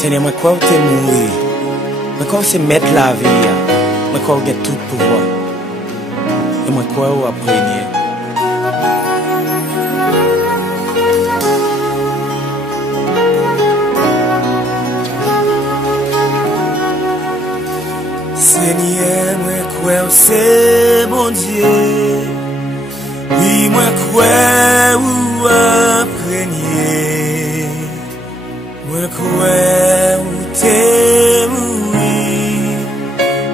Seigneur, moi crois que tu es mourir. Moi crois que c'est mettre la vie. Moi crois que tu as tout pouvoir. Et moi crois que tu as Seigneur, moi crois que c'est bon Dieu. Oui, moi crois ou apprenez. Moi crois ou t'es mouru.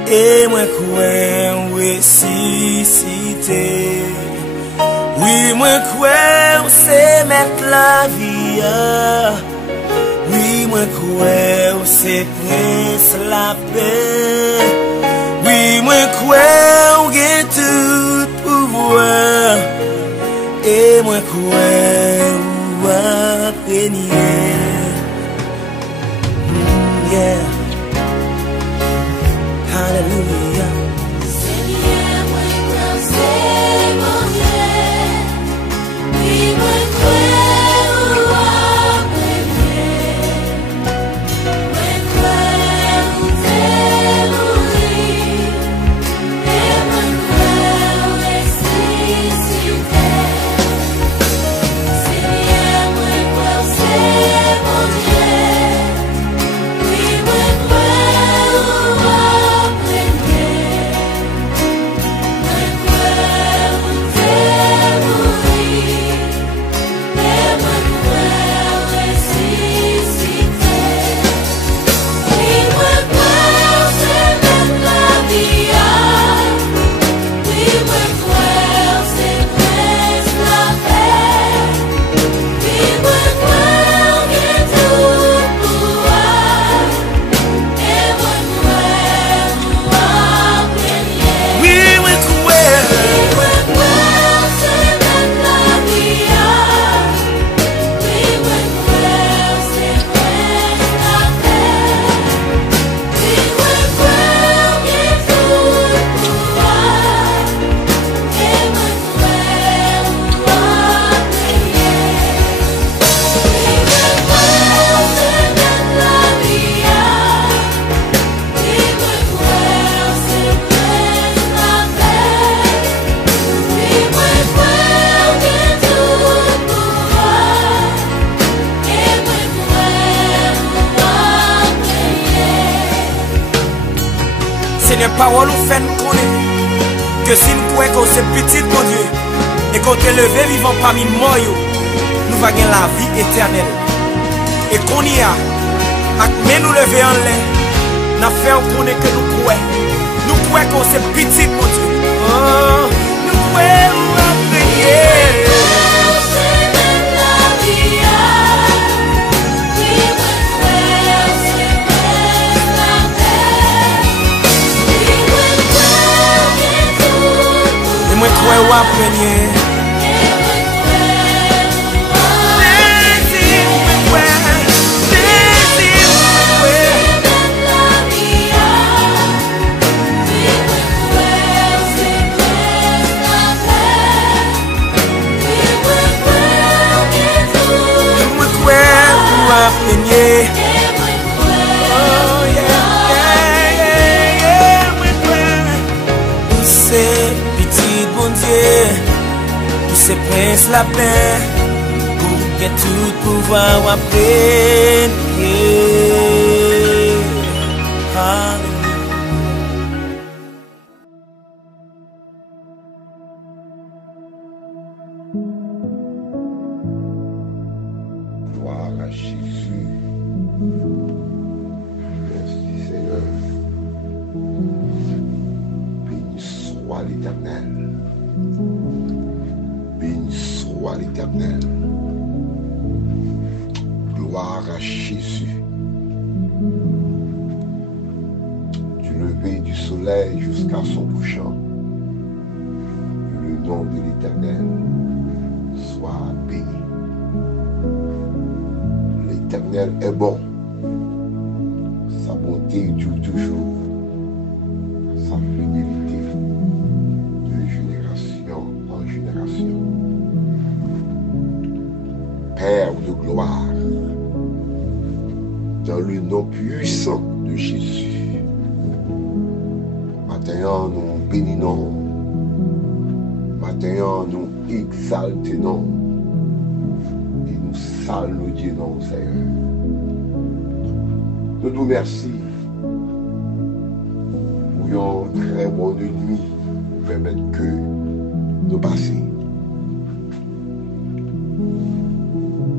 Et moi crois ou ressuscité. Oui, moi crois ou c'est mettre la vie. Oui, moi crois ou c'est prince la paix. Oui, moi crois ou gain tout pouvoir. Et moi crois ou apprenez. Yeah. Hallelujah. Seigneur, moi crois c'est mon Dieu. Oui, moi crois ou apprenez. Moi crois ou t'es mouru. Et moi crois ou ressuscité. Seigneur, moi crois c'est mon Dieu. Seigneur, parole nous fait nous connaître que si nous croyons que c'est petit pour Dieu et qu'on est levé vivant parmi moi, nous allons gagner la vie éternelle. Et qu'on y a, mais nous lever en l'air, nous faisons connaître que nous croyons. Nous croyons que c'est petit pour Dieu. Oh, nous croyons à prier. Moi crois ou apprenez. C'est prince la paix pour que tout pouvoir après. Gloire à Jésus. Merci Seigneur. Béni soit l'Éternel. Béni soit l'Éternel. Gloire à Jésus. Du lever du soleil jusqu'à son couchant, que le nom de l'Éternel soit béni. L'Éternel est bon. Sa bonté dure toujours. Sa fidélité de génération en génération. Père de gloire, dans le nom puissant de Jésus. Maintenant, nous bénissons. Maintenant, nous exaltons. Et nous saluons, Seigneur. Nous nous remercions pour une très bonne nuit pour permettre que nous passions.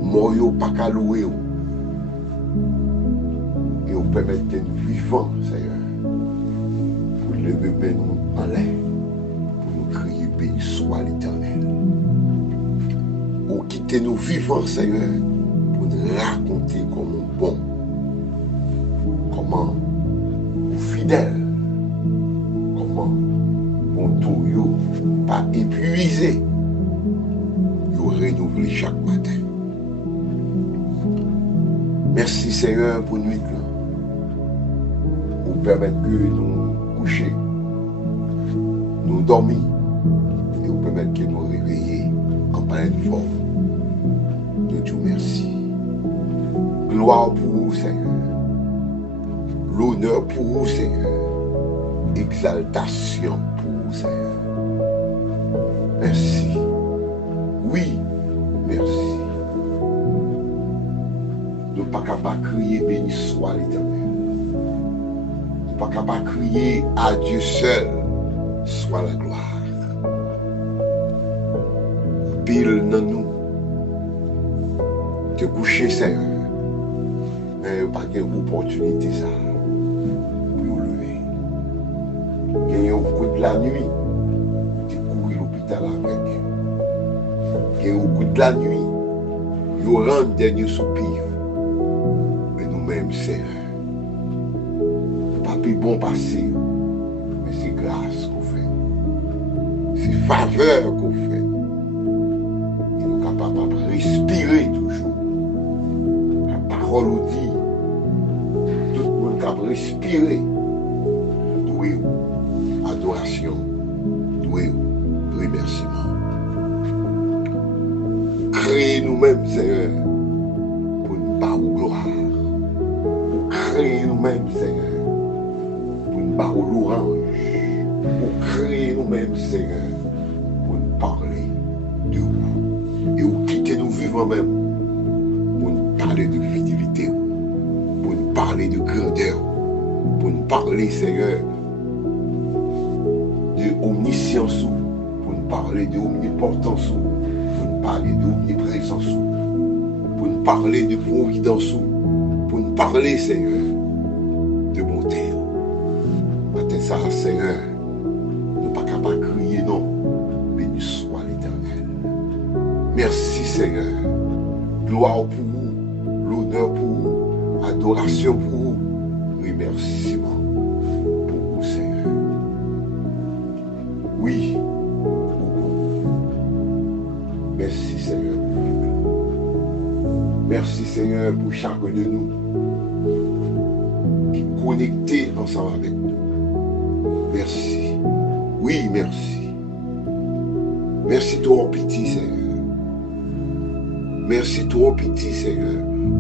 Moyo pas qu'à louer. Et on permet de nous vivants, Seigneur. Pour lever nous en l'air. Pour nous crier, béni soit l'Éternel. Ou quitter nous vivants, Seigneur. Pour nous raconter comment bon. Comment fidèle. Comment mon tour pas épuisé. Vous renouvelez chaque matin. Merci Seigneur pour nuit là. Pour permettre que nous coucher, nous dormir et pour permettre que nous réveiller en pleine forme. Nous te remercions. Gloire pour vous Seigneur. L'honneur pour vous Seigneur. Exaltation pour vous Seigneur. Merci. Oui, merci. Nous ne sommes pas capables de crier béni soit l'Éternel. Nous ne sommes pas capables de crier à Dieu seul soit la gloire. Pile dans nous. Te coucher Seigneur. Mais pas qu'il y ait une opportunité ça. Pour vous lever. Qu'il y ait un coup de la nuit. Tu cours l'hôpital avec. Qu'il y ait un coup de la nuit. Il y aura un dernier soupir. Même Seigneur. Pas plus bon passé, mais c'est grâce qu'on fait. C'est faveur qu'on fait. Et nous sommes capables de respirer toujours. La parole nous dit, tout le monde est capable de respirer. Doué adoration, doué remerciement. Créez nous-mêmes, Seigneur, pour nous pas au gloire. Créer nous-mêmes, Seigneur, pour nous parler l'orange, pour créer nous-mêmes, Seigneur, pour nous parler de vous, et pour quitter nous vivants même, pour nous parler de fidélité, pour nous parler de grandeur, pour nous parler, Seigneur, de omniscience, pour nous parler de omnipotence, pour nous parler d'omniprésence, pour nous parler de providence, pour nous parler, Seigneur, de bonté. Matin ça, Seigneur, nous ne sommes pas capables de crier non. Béni soit l'Éternel. Merci, Seigneur. Gloire pour vous, l'honneur pour vous, adoration pour vous, remerciement pour vous, Seigneur. Oui, pour vous. Merci, Seigneur. Merci, Seigneur, pour chacun de nous qui est connecté ensemble avec nous. Merci. Oui, merci. Merci trop petit, Seigneur. Merci trop petit, Seigneur.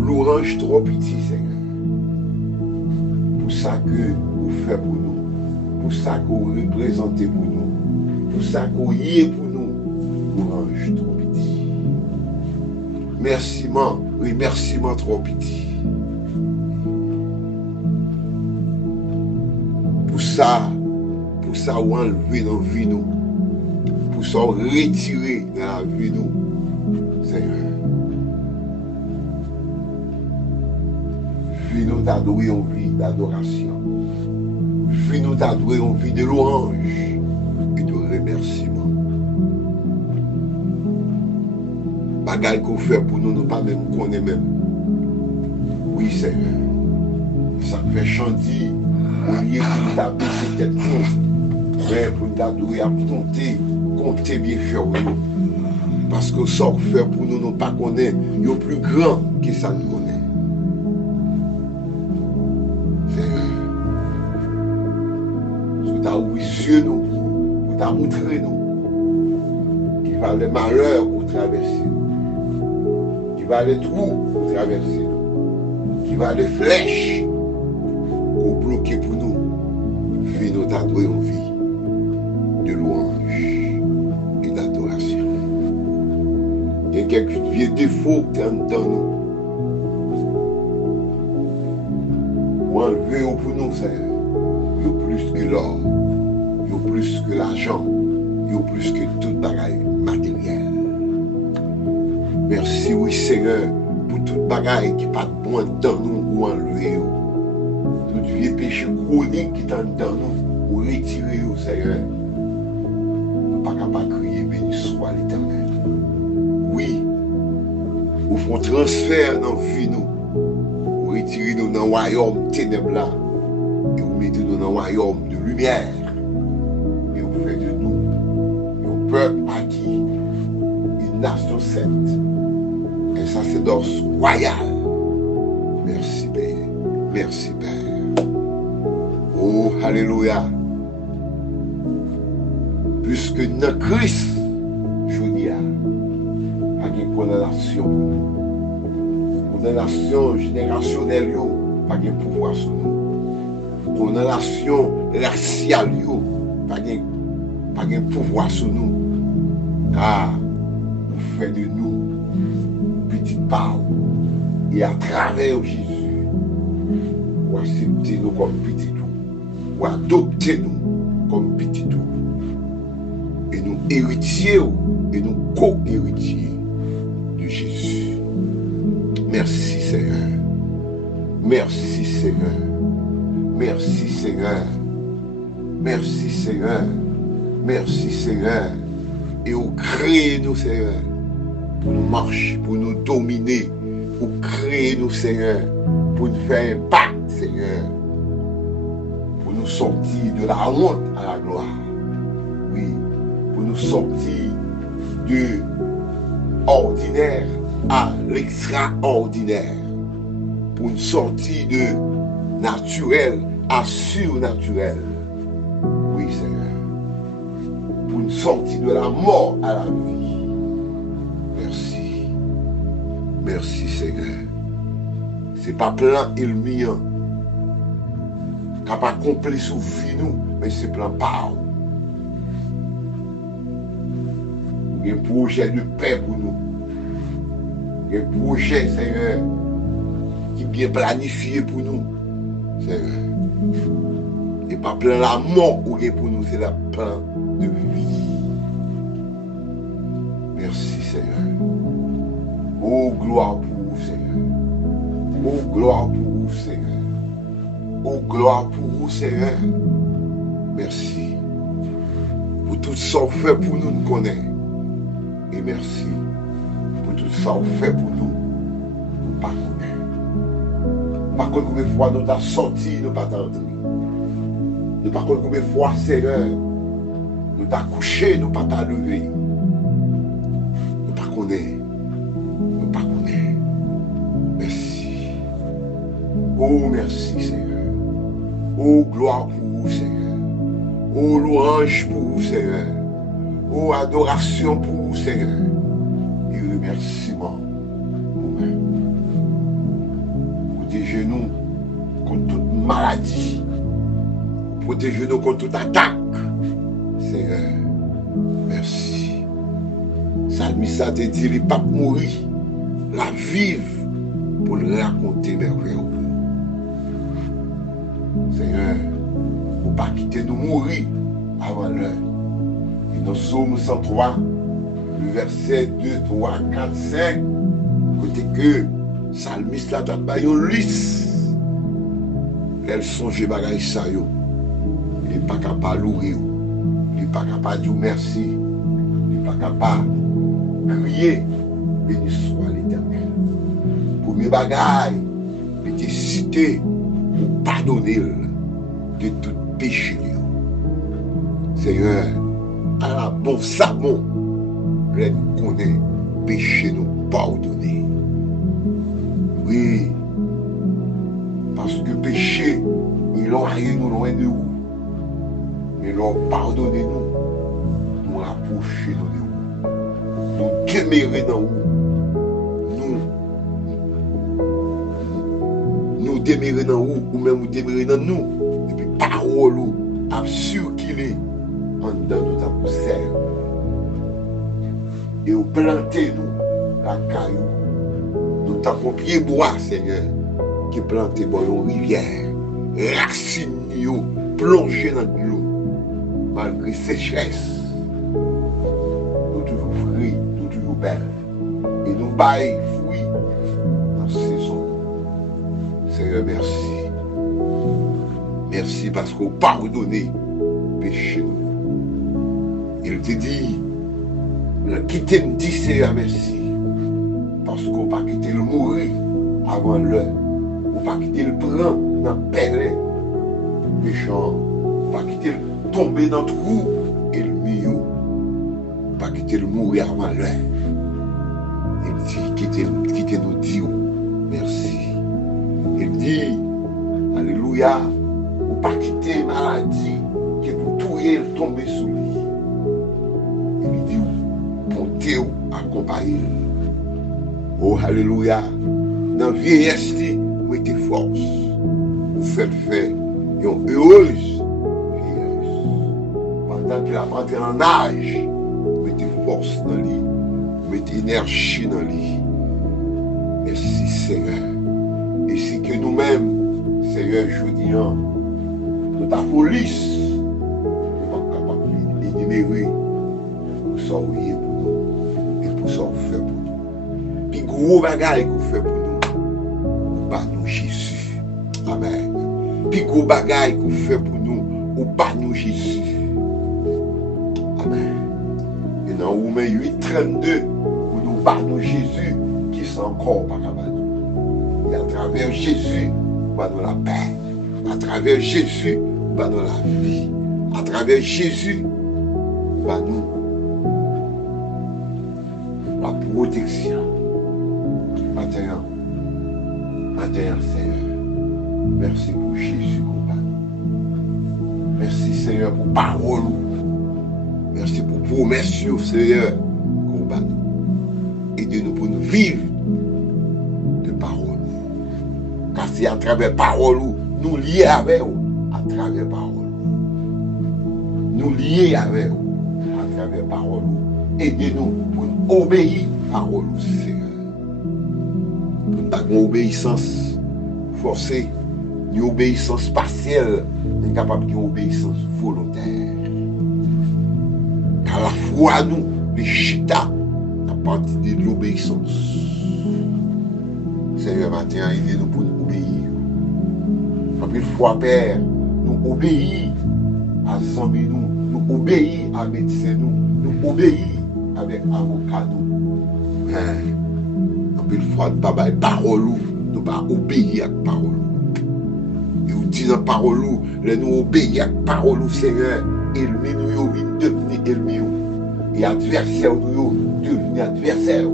L'orange trop petit, Seigneur. Pour ça que vous faites pour nous. Pour ça que vous représentez pour nous. Pour ça que vous y êtes pour nous. L'orange trop petit. Remerciement, remerciement trop petit. Pour ça, vous enlevez dans la vie nous. Pour ça, vous retirez dans la vie nous. Seigneur. Vie nous d'adorer en vie d'adoration. Vie nous d'adorer en vie de louange et de remerciement. Bagaille qu'on fait pour nous, nous pas même connaître même. Oui, Seigneur. Ça fait chanter, au lieu de taper ses têtes mais pour nous adorer à compter bien faire. Parce que ça qu'on fait pour nous, nous pas connaître, il y a plus grand que ça nous connaît. Seigneur. Sous ta ouvert les yeux, nous, pour t'a montré nous, qui va les malheurs pour traverser. Qui va les trous pour traverser. qui va de flèches qu'on bloqué pour nous, vie nous t'adorer en vie de louange et d'adoration. Il y a quelques vieux défauts qui sont dans nous. Ou enlever pour nous, Seigneur. Il y a plus que l'or, il y a plus que l'argent, il y a plus que tout bagaille matériel. Merci, oui, Seigneur, pour tout bagaille qui n'est pas bon dans nous ou enlever. Tout vieux péché chronique qui est dans nous ou retirer, Seigneur. Nous ne sommes pas capables de crier, béni soit l'Éternel. Oui, nous faisons transfert dans la vie, nous. Vous retirez nous dans le royaume ténèbres là. Et vous mettez nous dans le royaume de lumière. Et vous faites de nous un peuple acquis, une nation sainte, un sacerdoce royal. Merci Père. Merci Père. Oh, alléluia. Puisque dans Christ, je dis, pas de condamnation pour nous. Condamnation générationnelle, pas de pouvoir sur nous. Condamnation raciale, pas de pouvoir sur nous. Car vous faites de nous petite part. Et à travers Jésus, vous acceptez nous comme petit tout. Vous adoptez nous comme petit tout. Et nous héritiers et nous co-héritiers de Jésus. Merci Seigneur. Merci Seigneur. Merci Seigneur. Merci Seigneur. Merci Seigneur. Et vous créez nous Seigneur. Pour nous marcher, pour nous dominer. Vous créez nous Seigneur. Pour nous faire un pacte Seigneur. Pour nous sortir de la honte à la gloire. Oui. Pour nous sortir de ordinaire à l'extraordinaire. Pour nous sortir de naturel à surnaturel. Oui, Seigneur. Pour nous sortir de la mort à la vie. Merci. Merci, Seigneur. Ce n'est pas plein et le mien. Qui n'a pas accompli sous vie nous, mais c'est plein par. Il y a un projet de paix pour nous. Il y a un projet, Seigneur, qui est bien planifié pour nous. Seigneur. Et pas plein la mort ou pour nous, c'est la plein de vie. Merci, Seigneur. Oh, gloire pour vous, Seigneur. Oh, gloire pour vous, Seigneur. Oh, gloire pour vous, Seigneur. Merci. Pour tout ça que vous faites pour nous, nous connaissons. Et merci pour tout ça que vous faites pour nous, nous pas connaître. Par contre, combien de fois nous t'as sorti, nous pas t'entrer. Nous par contre, combien de fois, Seigneur, nous t'as couché, nous pas t'as levé. Nous pas connaître. Nous pas connaître. Merci. Oh, merci, Seigneur. Oh, gloire pour vous, Seigneur. Oh, louange pour vous, Seigneur. Oh, adoration pour vous, Seigneur. Et remerciement pour vous. Protégez-nous contre toute maladie. Protégez-nous contre toute attaque. Seigneur, merci. Salmiste a dit, il n'est pas mourir, la vivre pour le raconter merveilleux. Seigneur, pour ne pas quitter nous mourir avant l'heure. Dans Psaume 103, le verset 2, 3, 4, 5, côté que Salmiste la donne par une liste. Elle songe bagaille ça yo. Il n'est pas capable de louer. Il n'est pas capable de dire merci. Il n'est pas capable de crier. Béni soit l'Éternel. Premier bagaille, il était cité pour pardonner de tout péché. Seigneur, à la bon savon, les connaît, péché nous pardonner. Oui, parce que péché, ils ont rien nous loin de vous. Mais ils ont pardonné nous, nous rapprocher de vous, nous demeurer dans vous, nous demeurer dans vous, ou même vous demeurer dans nous. Et puis parole a circulé en dedans de notre cerveau. Et vous plantez nous la caillou. Nous tapons pied bois, Seigneur, qui planté dans une rivière. Racines plongées dans l'eau, malgré sécheresse. Nous toujours fruits, nous toujours belles. Et nous baillons fruits dans la saison. Seigneur, merci. Merci parce qu'on pardonne péché. Il te dit, quittez me dit Seigneur, merci. Parce qu'on n'a pas quitté le mourir avant l'heure. On n'a pas quitté le prendre dans le pèlerin méchant. On n'a pas quitté le tomber dans le trou et le milieu. On n'a pas quitté le mourir avant l'heure. Il dit, quittez nous Dieu. Merci. Il dit, alléluia, on n'a pas quitté la maladie qui pour tout tomber sous lui. Il dit, montez, accompagnez. Oh, alléluia. Dans la vieillesse, vous mettez force. Vous faites faire une heureuse vieillesse. Pendant qu'il a rentré en âge, vous mettez force dans lui. Vous mettez énergie dans lui. Merci, Seigneur. Et si que nous-mêmes, Seigneur, je dis, de ta police, nous sommes capables d'énumérer pour ça pour nous et pour ça fait pour nous. Puis gros bagaille qu'on fait pour nous, ou pas nous Jésus. Amen. Puis gros bagaille qu'on fait pour nous, ou pas nous Jésus. Amen. Et dans Romains 8:32, où nous pas nous Jésus, qui sont encore par nous. Et à travers Jésus, nous avons la paix. À travers Jésus, nous avons la vie. À travers Jésus, nous avons la protection. Maintenant, Seigneur, merci pour Jésus, combat. Merci, Seigneur, pour parole. Merci pour promesse, Seigneur, combat. Aidez-nous pour nous vivre de parole. Car c'est à travers parole, nous lier avec vous, à travers parole. Nous lier avec vous, à travers parole. Aidez-nous pour nous obéir à parole, Seigneur. Pour une obéissance forcée, une obéissance partielle, une capable d'une obéissance volontaire. Car la foi, nous, les chita, à partir de l'obéissance. Seigneur, matin, aidez-nous pour nous obéir. Après une fois, Père, nous obéir à Zambi, nous obéir à médecin, nous obéir avec avocat, nous. Après une fois, papa, parole, nous pas obéir à parole. Et vous dites dans parole, nous obéir à parole, Seigneur, ennemi nous devenir ennemi. Et adversaire nous devenir adversaire.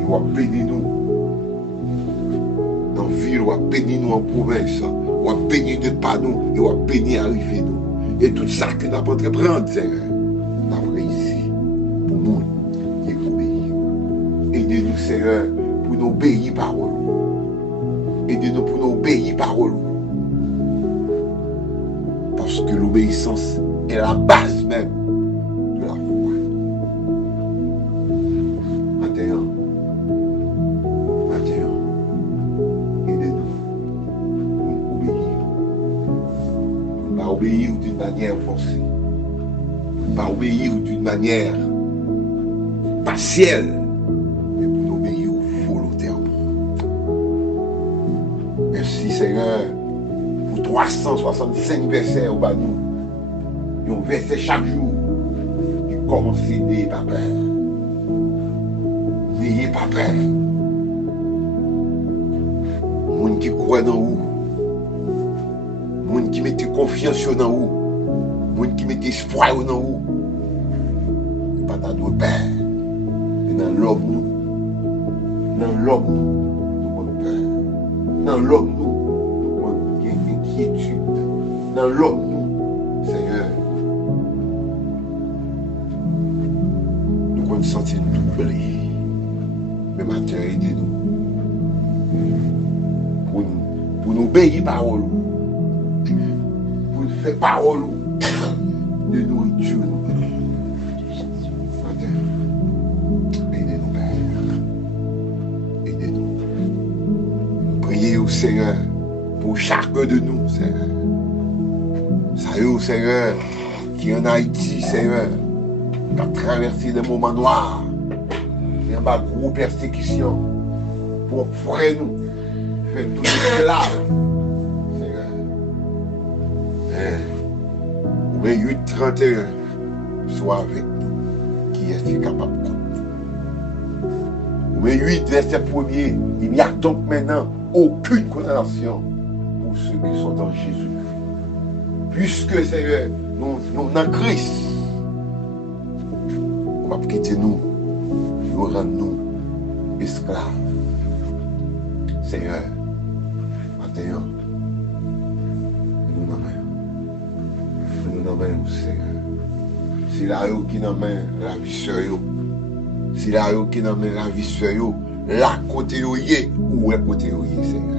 Il va bénir nous dans la ville, il va bénir nous en province, il va bénir de pas nous, il va bénir arriver nous. Et tout ça que nous avons entreprendre, Seigneur, nous avons réussi pour nous qui obéir. Aidez-nous, Seigneur, pour nous obéir parole. Aidez-nous pour nous obéir parole. Parce que l'obéissance est la base même de la foi. Maintenant, aidez-nous pour obéir. Pour ne pas obéir d'une manière forcée. Pour ne pas obéir d'une manière partielle. Mais pour nous obéir volontairement. Merci Seigneur. 365 versets au bas nous. Ils ont versé chaque jour. Ils commencent à n'ayez pas peur. N'ayez pas peur. Moun qui croit dans vous. Moun qui mette confiance dans vous. Moun qui mette espoir dans vous. Pas de peur. Mais dans l'homme nous. Dans l'homme nous. Nous avons peur. Dans l'homme nous. Dans l'homme, nous, Seigneur, nous pouvons nous sentir troublés. Mais matin, aidez-nous. pour nous obéir parole, pour nous faire parole de nourriture. Aidez-nous, Père. Aidez-nous. Priez au Seigneur pour chacun de nous, Seigneur. Ça y est, Seigneur, qui est en Haïti, Seigneur, qui a traversé des moments noirs, il y a une grosse persécution pour frère nous, faire tout esclave, Seigneur. Ou bien 8-31, soit avec nous, qui est capable de nous. Ou bien 8, verset 1er, il n'y a donc maintenant aucune condamnation pour ceux qui sont dans Jésus. Puisque, Seigneur, nous dans Christ, on va quitter nous, nous rendre nous esclaves. Seigneur, maintenant, nous nous nommons, Seigneur. Si la qui nous nomme la vie sur eux, si la qui nous nomme la vie sur eux, la côté où y est, où est côté où y est, Seigneur.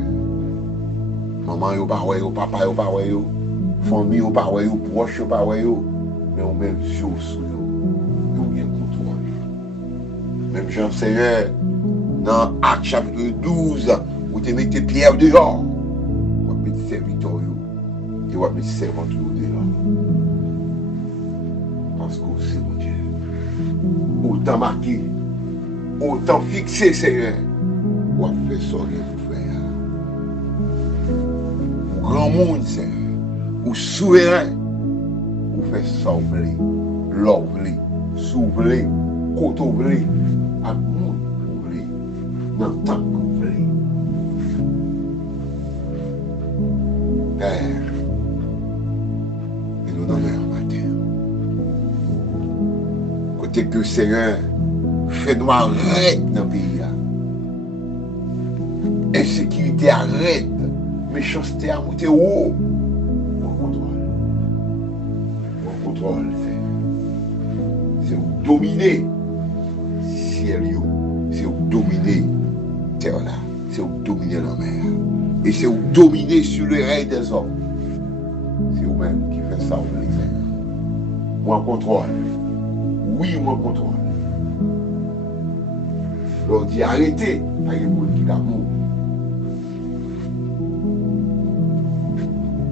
Maman, yo pas ouais, papa, yo pas ouais, famille, pas ouais, proche, pas ouais, mais on même sur eux, nous bien contrôle. Même Jean Seigneur, dans Acte chapitre 12, où tu mets tes pierres dehors, on va mettre serviteurs et on va mettre servants dehors. Parce que c'est mon Dieu. Autant marqué, autant fixé, Seigneur, on va faire sortir pour faire. Grand monde, Seigneur, ou souverain, ou faire sauver, l'ouvrir, s'ouvrir, côté ouvrir, à monde ouvrir, dans le temps ouvrir. Père, et nous nommons un matin. Côté que Seigneur, fait nous arrête dans le pays. Insécurité arrête, méchanceté a monté haut. Contrôle, c'est vous dominer ciel, c'est vous dominer terre là, c'est vous dominer la mer, et c'est vous dominer sur le règne des hommes. C'est vous-même qui faites ça, vous les faire. Moi contrôle, oui, moi contrôle. On dit arrêtez, pas les monde qui l'amour.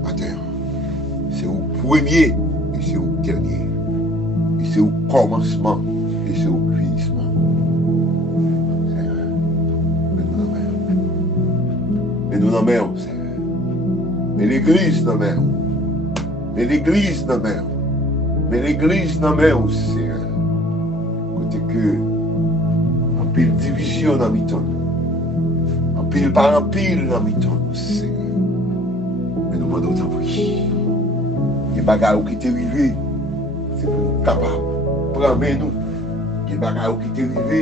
Attends, c'est vous premier. Et c'est au dernier. Et c'est au commencement. Et c'est au finissement. Seigneur, mais nous nommons, Seigneur. Mais l'église nommons. Mais l'église nommons. Mais l'église nommons, Seigneur. Côté que, en pile division dans mes temps. En pile par en pile dans mes temps, Seigneur. Mais nous demandons ta prière. Les bagages qui t'est arrivé, c'est pour nous capables de prendre nous. Les bagages qui t'est arrivé,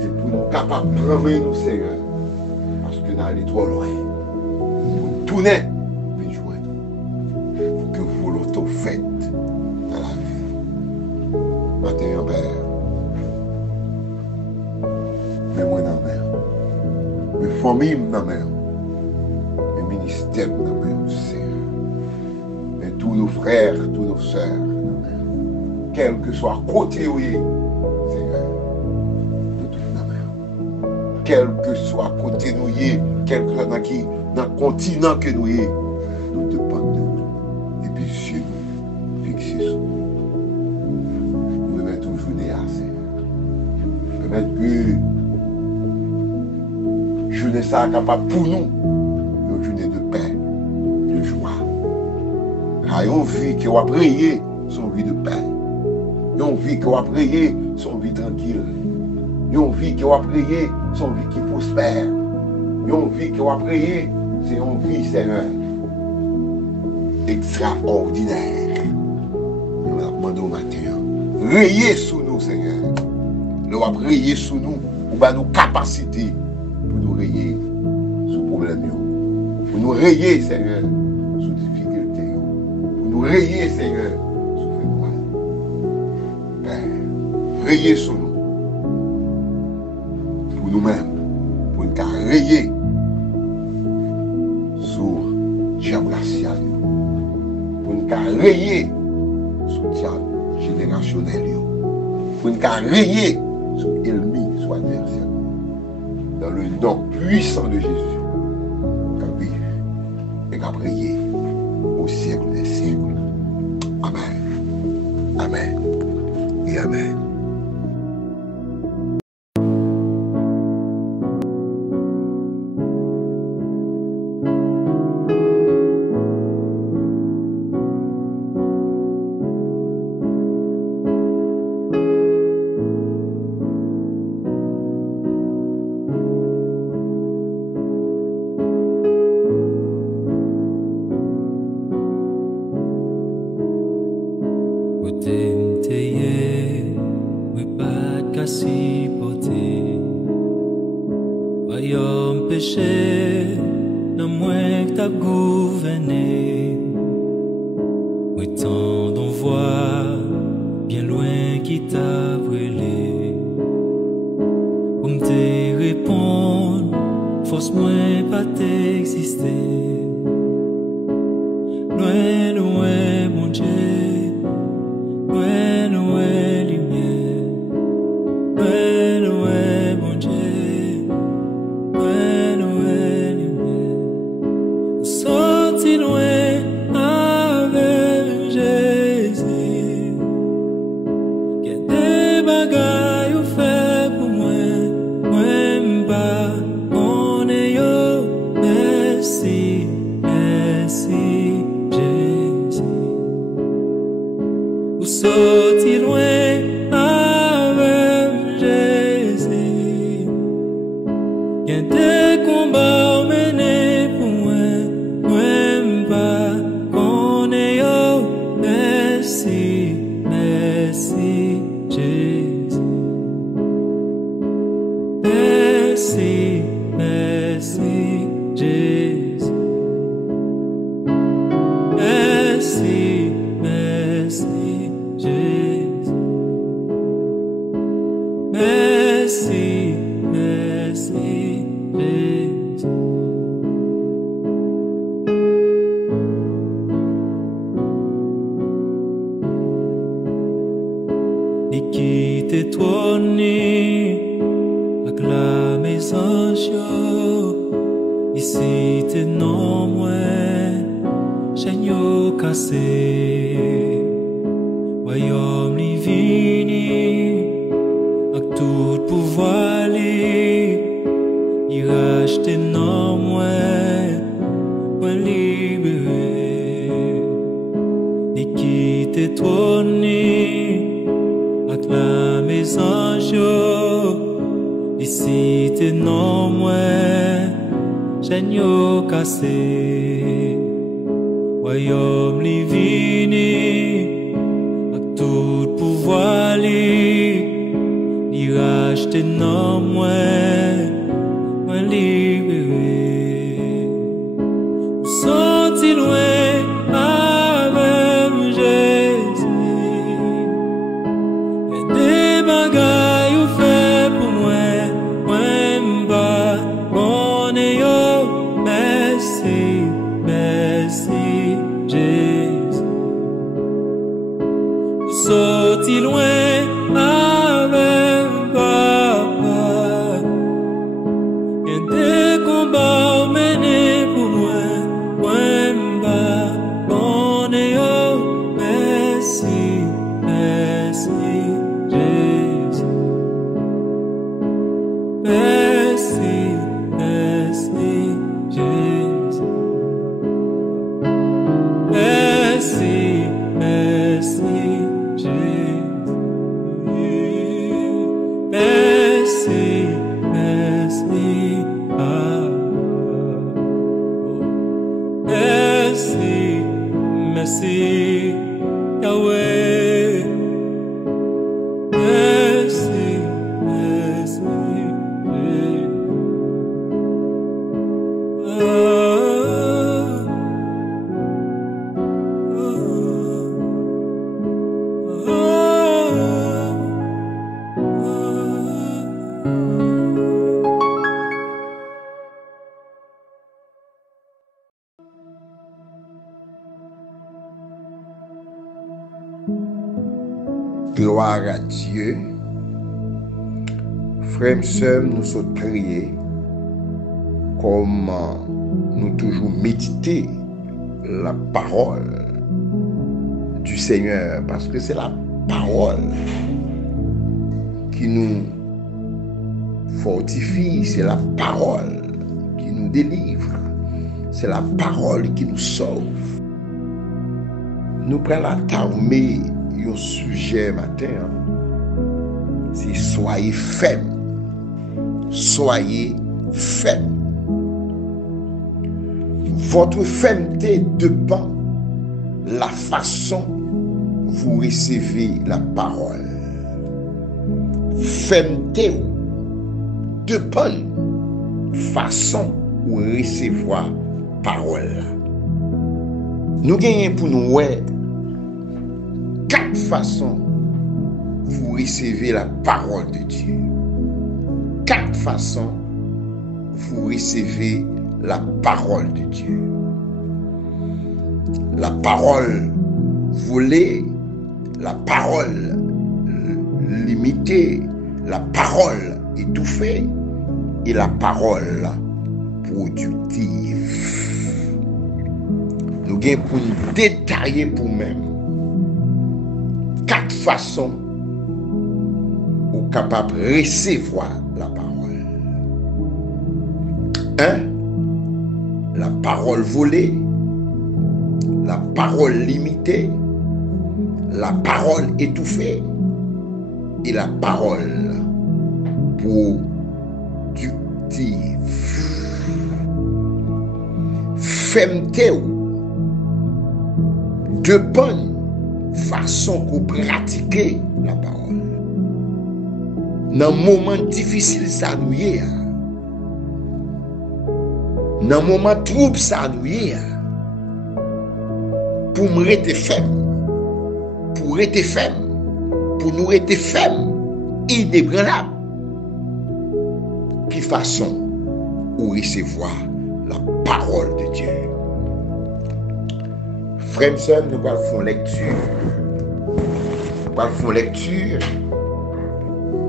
c'est pour nous capables de prendre nous, Seigneur. Parce que nous allons trop loin. Pour nous tourner, puis joindre. Pour que vous l'auto faites dans la vie. Maintenant, Père, mais moi dans la mer, mes familles dans la mer, mes ministères dans la mer, Seigneur. Tous nos frères, tous nos sœurs, quel que soit côté où il est, Seigneur, de toute la mer. Quel que soit côté nous y est, quel que soit dans le continent que nous y est, nous dépendons de vous. Et puis chez nous, fixez sur nous. Nous remettons toujours des Seigneur. Permettre que je ne sois capable pour nous, une journée de paix, de joie. Une vie qui va prier, son vie de paix. Une vie qui va prier, son vie tranquille. Une vie qui va prier, son vie qui prospère. Une vie qui va prier, c'est une vie, Seigneur, extraordinaire. Nous demandons au matin. Rayez sous nous, Seigneur. Nous va prier sous nous, pour nos capacités, pour nous rayer sous problème. Pour nous rayer, Seigneur, sous difficulté. Pour nous rayer, Seigneur, sous faiblesse. Père, rayez sous nous. Pour nous-mêmes, pour nous rayer rayer soutien générationnel, pour nous rayer sur ennemi, sur adversaire. Dans le nom puissant de Jésus, qu'à vivre et qu'à prier au siècle des siècles. Amen. Amen. Et Amen. Voyons péché, non moins que t'as gouverné. Oui, tant d'on voit, bien loin qui t'a brûlé. Pour me te répondre, force moins pas t'exister. Loin, loin, mon Dieu, loin, loin, lumière. Loin, loin, mon Dieu. Sorti loin avec Jésus. Qu'il y a des bagailles ou fait pour moi. Moi pas on est yo. Merci, merci Jésus. Ou sorti loin avec Jésus. Qu'il y a des combats menés pour moi. Merci, merci Jésus. Merci, merci Jésus. Merci, merci Jésus. Merci, merci Jésus. Et qui t'étonne avec la maison ici t'es non moins chaîneau cassé royaume livini avec tout pouvoir il rachète non moins pour libérer. Et qui t'étonne avec la maison ici t'es non moins chaîneau cassé royaume livini avec tout pouvoir il rachète non moins libéré. Sorti loin avec Jésus. Des bagailles ou fait pour moi. Moi pas on est yo. Merci, merci Jésus. Sorti loin avec papa. Y'a des combats menés pour moi. Moi pas on est yo. Merci, merci Jésus. Merci, merci Jésus. Merci, merci Jésus. Merci, merci merci, merci Yahweh. Merci, merci Jésus. Gloire à Dieu. Frères et sœurs, nous sommes priés comme nous toujours méditer la parole du Seigneur, parce que c'est la parole qui nous fortifie, c'est la parole qui nous délivre, c'est la parole qui nous sauve. Nous prenons la tarmée, un sujet matin, c'est soyez fermes. Soyez fermes. Votre fermeté dépend de la façon vous recevez la parole. Fermeté dépend de la façon vous recevoir parole. Nous gagnons pour nous 4 façons vous recevez la parole de Dieu. 4 façons vous recevez la parole de Dieu. La parole volée, la parole limitée, la parole étouffée et la parole productive. Nous avons pour nous détailler pour nous-mêmes 4 façons où capable de recevoir la parole. 1. La parole volée, la parole limitée, la parole étouffée et la parole productive. Fermeté de bonne façon pour pratiquer la parole. Dans un moment difficile, ça nous y est. Dans un moment trouble, ça nous y est. Pour me rester ferme. Pour rester ferme. Pour nous rester ferme. Inébranlable. Qui façon ou recevoir la parole de Dieu. Frères et sœurs, nous allons faire lecture. Nous allons faire lecture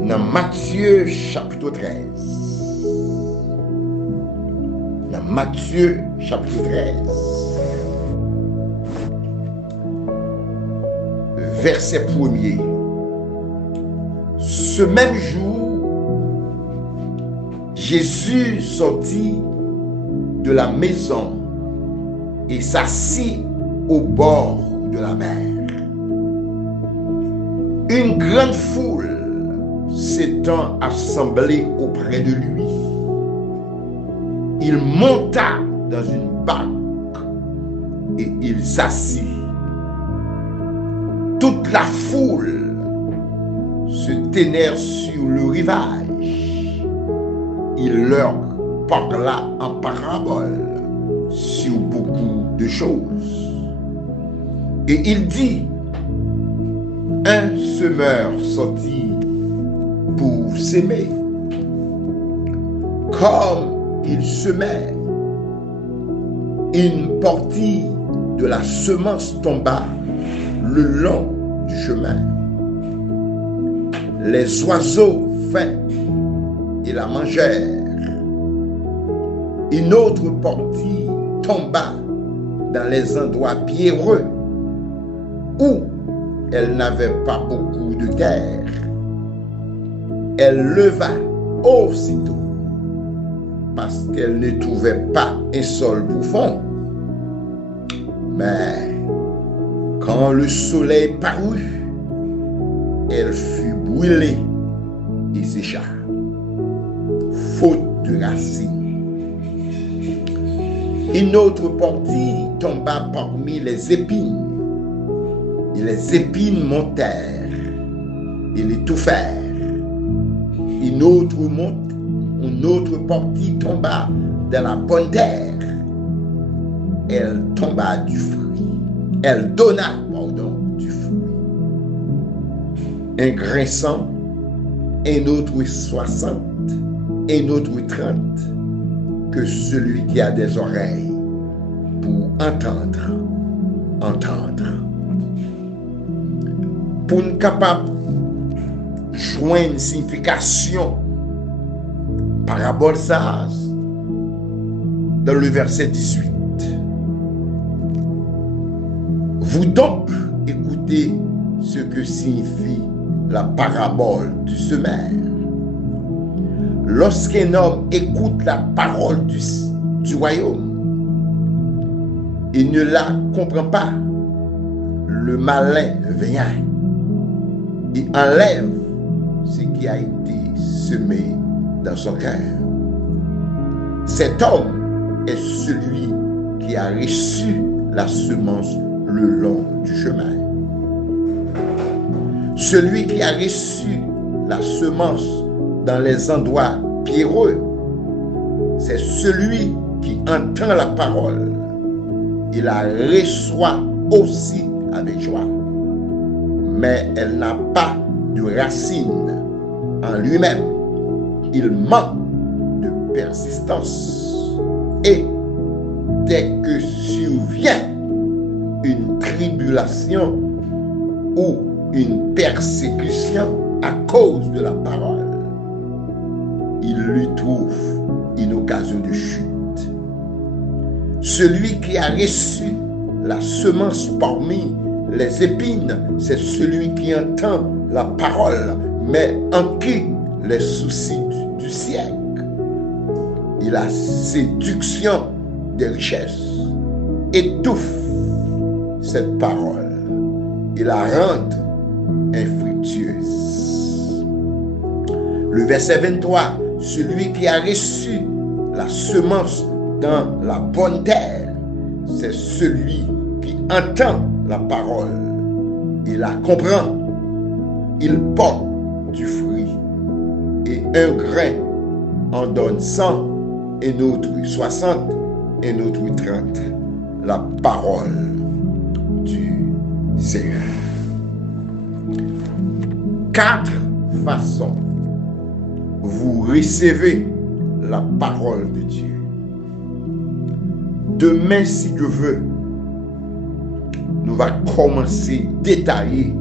dans Matthieu chapitre 13. Dans Matthieu chapitre 13. Verset 1er. Ce même jour, Jésus sortit de la maison et s'assit au bord de la mer. Une grande foule s'étant assemblée auprès de lui. Il monta dans une barque et il s'assit. Toute la foule se tenait sur le rivage. Il leur parla en parabole sur beaucoup de choses. Et il dit, un semeur sortit pour s'aimer. Comme il semait, une partie de la semence tomba le long du chemin. Les oiseaux vinrent et la mangèrent. Une autre partie tomba dans les endroits pierreux où elle n'avait pas beaucoup de terre. Elle leva aussitôt parce qu'elle ne trouvait pas un sol profond. Mais quand le soleil parut, elle fut brûlée et sécha, faute de racines. Une autre partie tomba parmi les épines, et les épines montèrent et l'étouffèrent. Une autre partie tomba dans la bonne terre. Elle tomba du fruit. Elle donna, du fruit. Un grain 100, un autre 60, un autre 30, que celui qui a des oreilles pour entendre. pour nous capables joindre une signification parabole ça dans le verset 18. Vous donc écoutez ce que signifie la parabole du semeur. Lorsqu'un homme écoute la parole du royaume, il ne la comprend pas, le malin vient et enlève ce qui a été semé dans son cœur. Cet homme est celui qui a reçu la semence le long du chemin. Celui qui a reçu la semence dans les endroits pierreux, c'est celui qui entend la parole et la reçoit aussi avec joie. Mais elle n'a pas de racine en lui-même. Il manque de persistance. Et dès que survient une tribulation ou une persécution à cause de la parole, il lui trouve une occasion de chute. Celui qui a reçu la semence parmi les épines, c'est celui qui entend la parole, mais en qui les soucis du siècle et la séduction des richesses étouffe cette parole et la rend infructueuse. Le verset 23, celui qui a reçu la semence dans la bonne terre, c'est celui qui entend la parole et la comprend. Il porte du fruit et un grain en donne 100, un autre 60, un autre 30. La parole du Seigneur. 4 façons vous recevez la parole de Dieu. Demain, si Dieu veut, nous allons commencer à détailler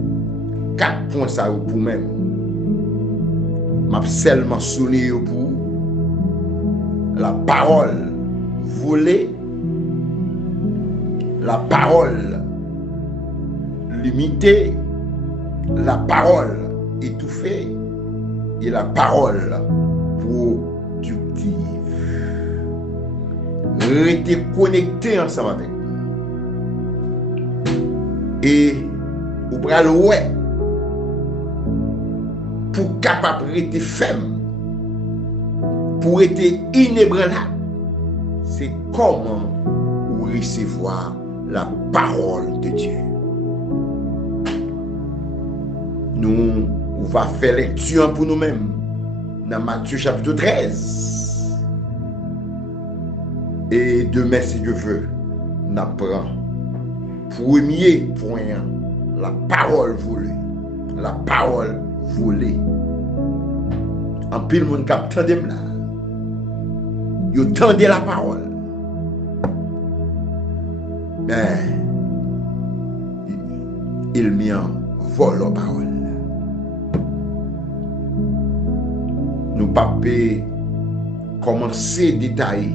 4 points ça pour vous-même. Je seulement sonné pour la parole volée, la parole limitée, la parole étouffée et la parole productive. Restez connectés ensemble avec nous. Et vous prenez le ouais pour capable rester ferme, pour être inébranlable. C'est comment vous recevoir la parole de Dieu. Nous, on va faire lecture pour nous-mêmes dans Matthieu chapitre 13. Et demain, si Dieu veut, nous apprenons. Premier point, la parole volée. La parole volée. En pile, mon cap tendez là. Yo tendez la parole. Mais il m'y vole la parole. Nous pas commencer à détailler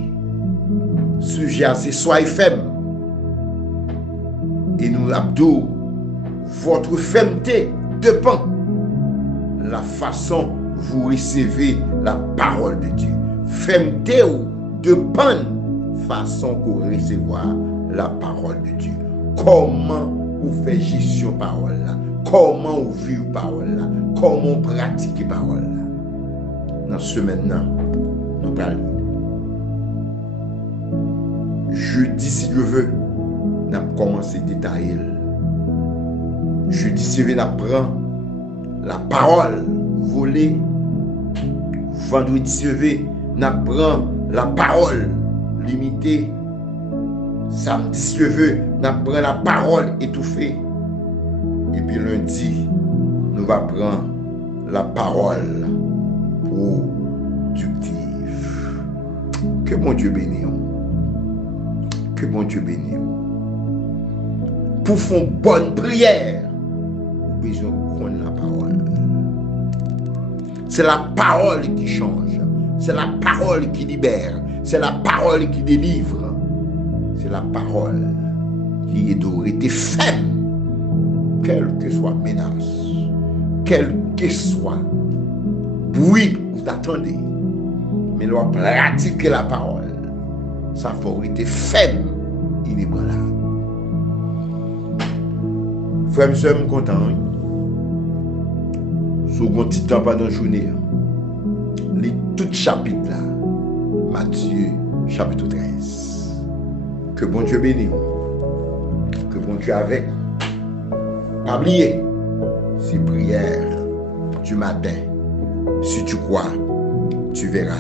sujet à ces soins fermes. Et nous abdou votre fermeté dépend la façon vous recevez la parole de Dieu. Fermeté ou dépend façon que vous recevoir la parole de Dieu. Comment vous faites gestion parole là? Comment vous vivez parole là? Comment vous pratiquez parole là? Dans ce maintenant, nous parlons. Jeudi, si Dieu veut, nous avons commencé à détailler. Jeudi, si Dieu apprend la parole volée. Vendredi, si Dieu veut, nous apprenons la parole limitée. Samedi, si Dieu veut, nous apprenons la parole étouffée. Et puis lundi, nous allons apprendre la parole productive. Que mon Dieu bénisse. Que mon Dieu bénisse. Pour faire bonne prière, besoin de connaître la parole. C'est la parole qui change. C'est la parole qui libère. C'est la parole qui délivre. C'est la parole qui est de ferme, quelle que soit menace, quel que soit bruit que vous attendez. Mais l'on pratique la parole. Ça faut être ferme, inébranlable. Frère, je suis content. Sous un petit temps pendant la journée, lis tout chapitre là. Matthieu chapitre 13. Que bon Dieu bénisse. Que bon Dieu avec. Pas oublier ces prières du matin. Si tu crois, tu verras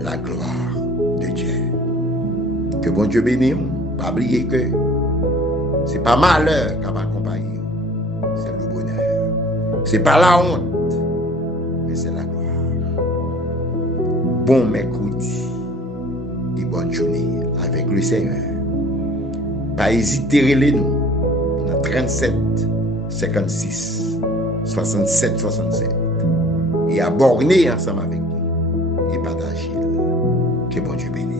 la gloire de Dieu. Que bon Dieu bénisse. Pas oublier que c'est pas malheur qui va accompagner. C'est le bonheur. C'est pas la honte, mais c'est la gloire. Bon mercredi et bonne journée avec le Seigneur. Pas hésiter à nous dans 37 56 67 67 et à borner ensemble avec nous et partager. Que bon Dieu bénisse.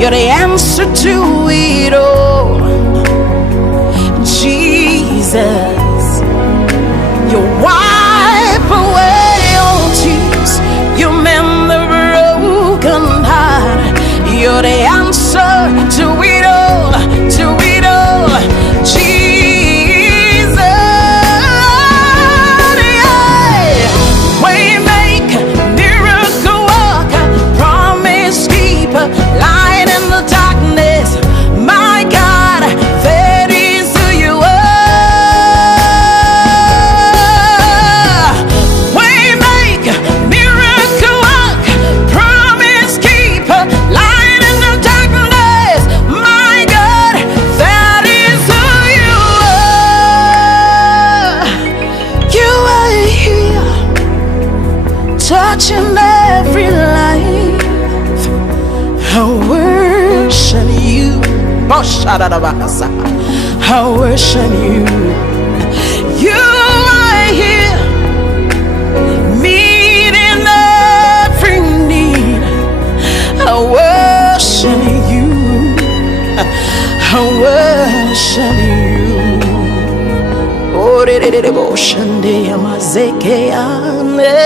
You're the to it all. Jesus, you wipe away all tears, you mend the broken heart. You're the answer to it all, to it all. Jesus, yeah. Waymaker, miracle worker, promise keeper, light in the darkness. My God, that is who you are. Waymaker, miracle worker, promise keeper, light in the darkness. My God, that is who you are. You are here, touching every life. I worship you. I worship you. You are here, meeting every need. I worship you. I worship you. Oh, de de de de, bo shande amazeke ane.